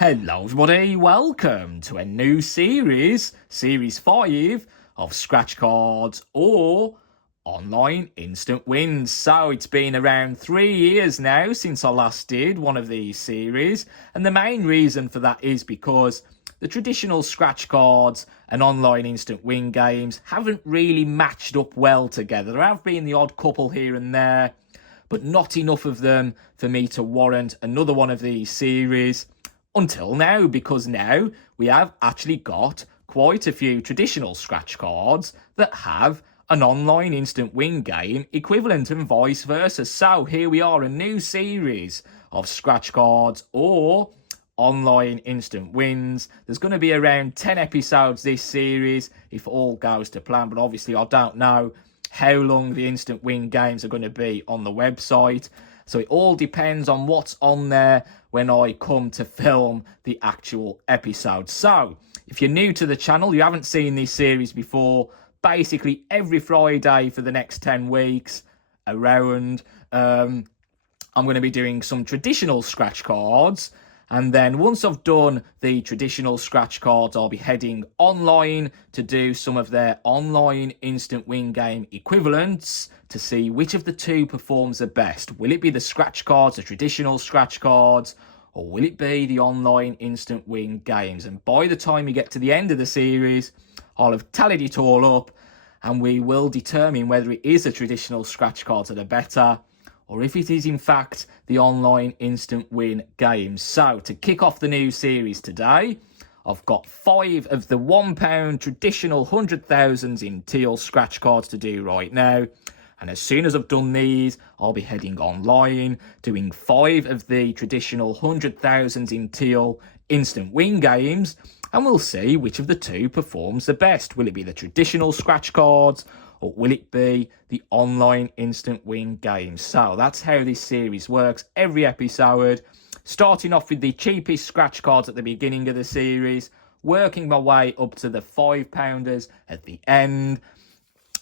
Hello everybody, welcome to a new series, Series 5 of Scratchcards or Online Instant Wins. So it's been around 3 years now since I last did one of these series, and the main reason for that is because the traditional scratch cards and online instant win games haven't really matched up well together. There have been the odd couple here and there, but not enough of them for me to warrant another one of these series. Until now, because now we have actually got quite a few traditional scratch cards that have an online instant win game equivalent and vice versa. So here we are, a new series of scratch cards or online instant wins. There's going to be around 10 episodes this series if all goes to plan, but obviously I don't know how long the instant win games are going to be on the website. So it all depends on what's on there when I come to film the actual episode. So if you're new to the channel, you haven't seen this series before, basically every Friday for the next 10 weeks around, I'm going to be doing some traditional scratch cards. And then once I've done the traditional scratch cards, I'll be heading online to do some of their online instant win game equivalents to see which of the two performs the best. Will it be the scratch cards, the traditional scratch cards, or will it be the online instant win games? And by the time we get to the end of the series, I'll have tallied it all up and we will determine whether it is the traditional scratch cards that are better, or if it is in fact the online instant win games. So to kick off the new series today, I've got 5 of the £1 traditional 100,000s in Teal scratch cards to do right now. And as soon as I've done these, I'll be heading online, doing 5 of the traditional 100,000s in Teal instant win games, and we'll see which of the two performs the best. Will it be the traditional scratch cards, or will it be the online instant win games? So that's how this series works. Every episode, starting off with the cheapest scratch cards at the beginning of the series, working my way up to the £5 at the end.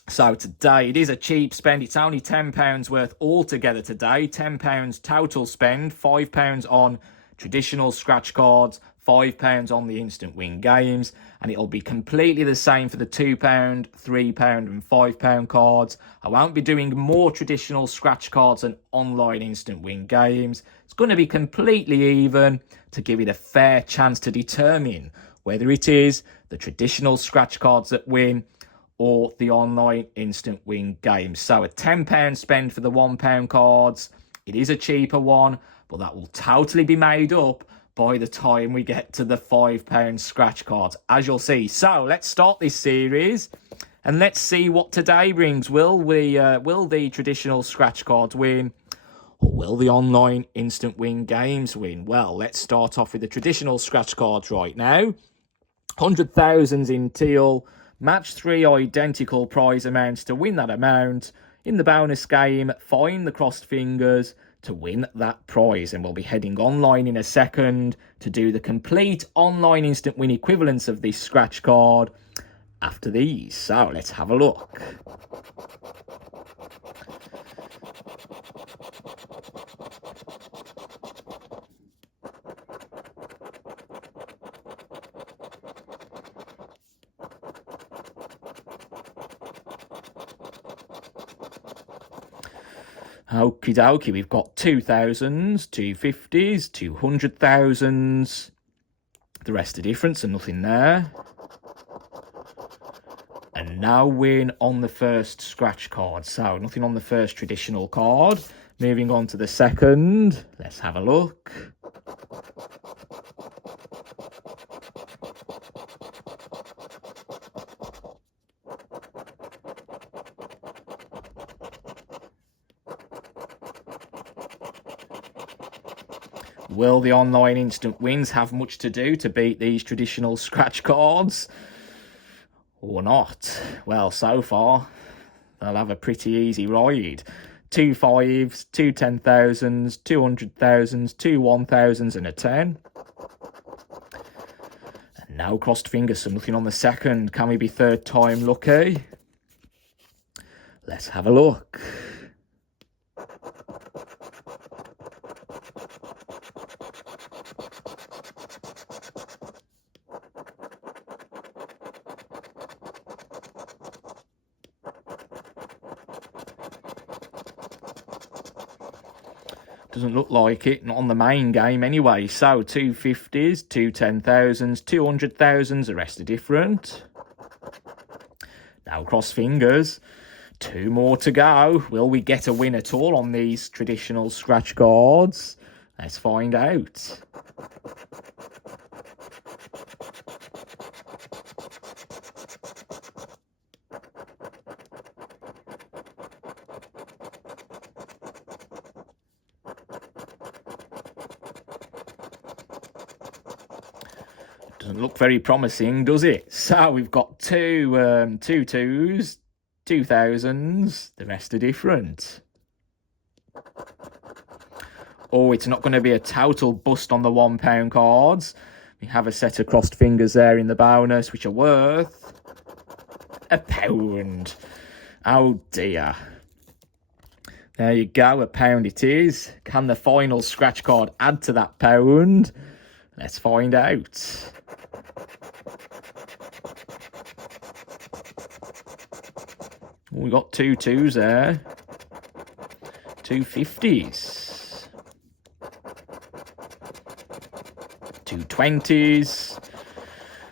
So today it is a cheap spend. It's only £10 worth altogether today. £10 total spend, £5 on traditional scratch cards, £5 on the instant win games, and it'll be completely the same for the £2, £3 and £5 cards. I won't be doing more traditional scratch cards and online instant win games. It's going to be completely even to give it a fair chance to determine whether it is the traditional scratch cards that win or the online instant win games. So a £10 spend for the £1 cards. It is a cheaper one, but that will totally be made up by the time we get to the £5 scratch cards, as you'll see. So let's start this series and let's see what today brings. Will the traditional scratch cards win, or will the online instant win games win? Well, let's start off with the traditional scratch cards right now. 100,000s in Teal. Match 3 identical prize amounts to win that amount. In the bonus game, find the crossed fingers to win that prize. And we'll be heading online in a second to do the complete online instant win equivalents of this scratch card after these. So let's have a look. Okie dokie, we've got 2,000s, 250s, 200,000s. The rest are different, so nothing there. And now win on the first scratch card. So nothing on the first traditional card. Moving on to the second. Let's have a look. Will the online instant wins have much to do to beat these traditional scratch cards? Or not? Well, so far, they'll have a pretty easy ride. 2 5s, 2 10,000s, 200,000s, 2 1,000s and a 10. And now crossed fingers, so nothing on the second. Can we be third time lucky? Let's have a look. Doesn't look like it, not on the main game anyway. So 250s, 210,000s, 200,000s, the rest are different. Now cross fingers. 2 more to go. Will we get a win at all on these traditional scratch cards? Let's find out. Doesn't look very promising, does it? So we've got two 2s, 2000s, the rest are different. Oh, it's not going to be a total bust on the £1 cards. We have a set of crossed fingers there in the bonus, which are worth £1. Oh dear. There you go, £1 it is. Can the final scratch card add to that £1? Let's find out. Oh, we got 2 2s there. 2 50s. 2 20s.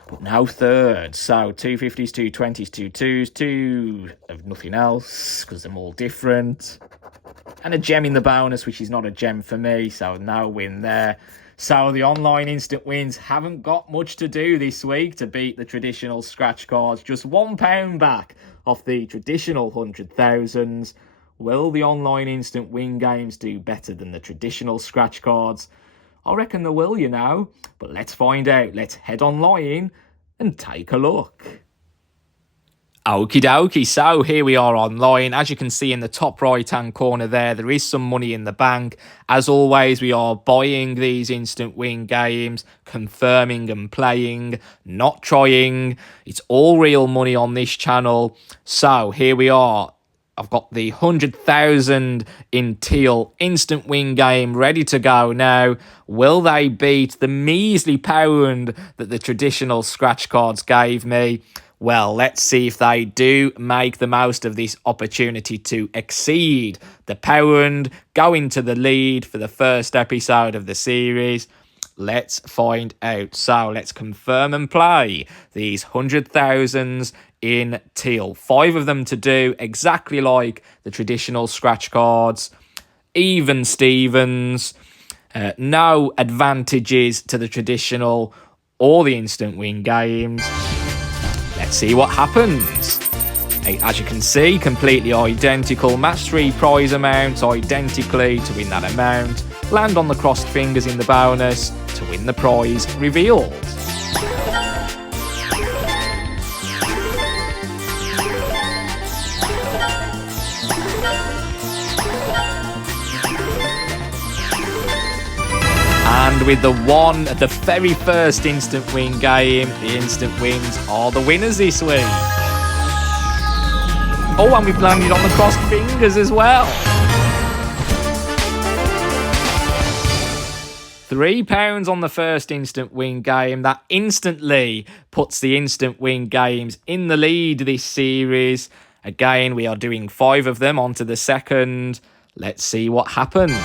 But no thirds. So 2 50s, 2 20s, 2 2s, 2 of nothing else, because they're all different. And a gem in the bonus, which is not a gem for me, so no win there. So the online instant wins haven't got much to do this week to beat the traditional scratch cards. Just £1 back off the traditional 100,000s. Will the online instant win games do better than the traditional scratch cards? I reckon they will, you know. But let's find out. Let's head online and take a look. Okie dokie, so here we are online. As you can see in the top right hand corner there is some money in the bank. As always, we are buying these instant win games, confirming and playing, not trying. It's all real money on this channel. So here we are. I've got the 100,000 in Teal instant win game ready to go now. Will they beat the measly £1 that the traditional scratch cards gave me? Well, let's see if they do make the most of this opportunity to exceed the £1, go into the lead for the first episode of the series. Let's find out. So let's confirm and play these 100,000s in Teal. 5 of them to do, exactly like the traditional scratch cards. Even Stevens. No advantages to the traditional or the instant win games. Let's see what happens. As you can see, completely identical. Match 3 prize amounts identically to win that amount. Land on the crossed fingers in the bonus to win the prize revealed. And with the very first instant win game, the instant wins are the winners this week. Oh, and we've landed on the crossed fingers as well. £3 on the first instant win game. That instantly puts the instant win games in the lead this series. Again, we are doing 5 of them onto the second. Let's see what happens.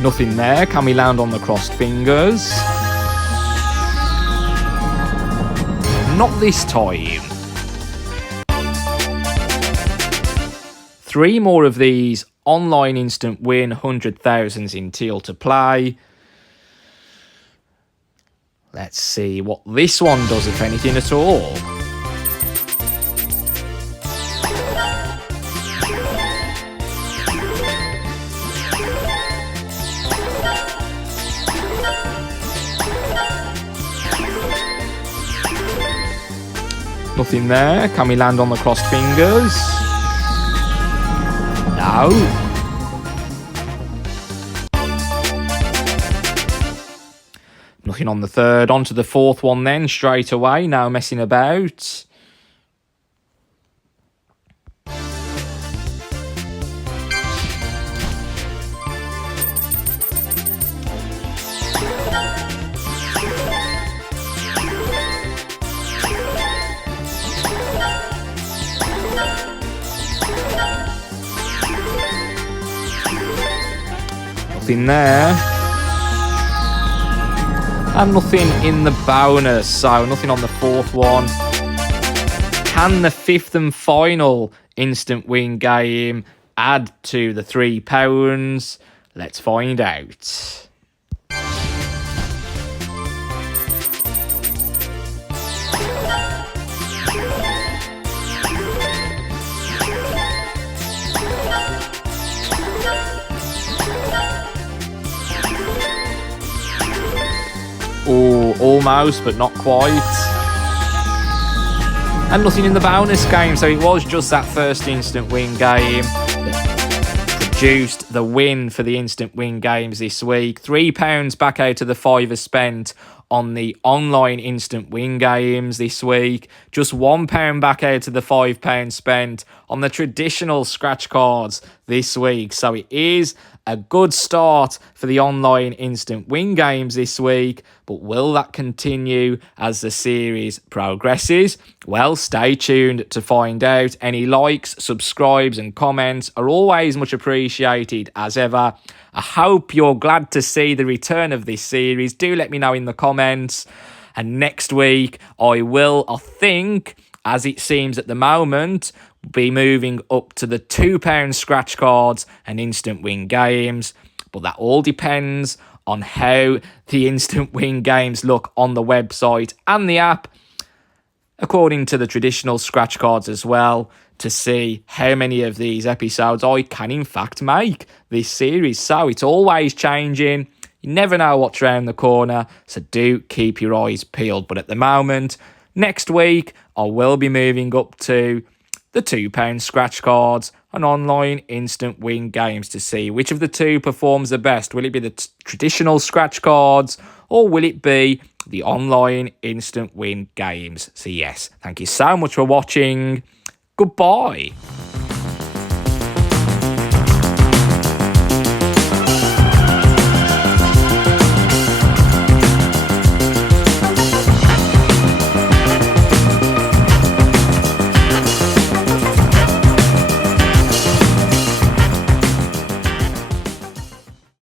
Nothing there. Can we land on the crossed fingers? Not this time. 3 more of these online instant win 100,000s in Teal to play. Let's see what this one does, if anything at all. Nothing there. Can we land on the crossed fingers? No. Nothing on the third. On to the fourth one then, straight away. Now messing about. Nothing there. And nothing in the bonus, so nothing on the fourth one. Can the fifth and final instant win game add to the £3? Let's find out. Oh, almost, but not quite. And nothing in the bonus game, so it was just that first instant win game that produced the win for the instant win games this week. £3 back out of the £5 spent on the online instant win games this week. Just £1 back out of the £5 spent on the traditional scratch cards this week. So it is a good start for the online instant win games this week, but will that continue as the series progresses? Well, stay tuned to find out. Any likes, subscribes and comments are always much appreciated as ever. I hope you're glad to see the return of this series. Do let me know in the comments. And next week I will, I think, as it seems at the moment, be moving up to the £2 scratch cards and instant win games, but that all depends on how the instant win games look on the website and the app, according to the traditional scratch cards as well, to see how many of these episodes I can in fact make this series. So it's always changing. You never know what's around the corner, so do keep your eyes peeled. But at the moment, next week I will be moving up to the £2 scratch cards and online instant win games to see which of the two performs the best. Will it be the traditional scratch cards or will it be the online instant win games? So yes, thank you so much for watching. Goodbye.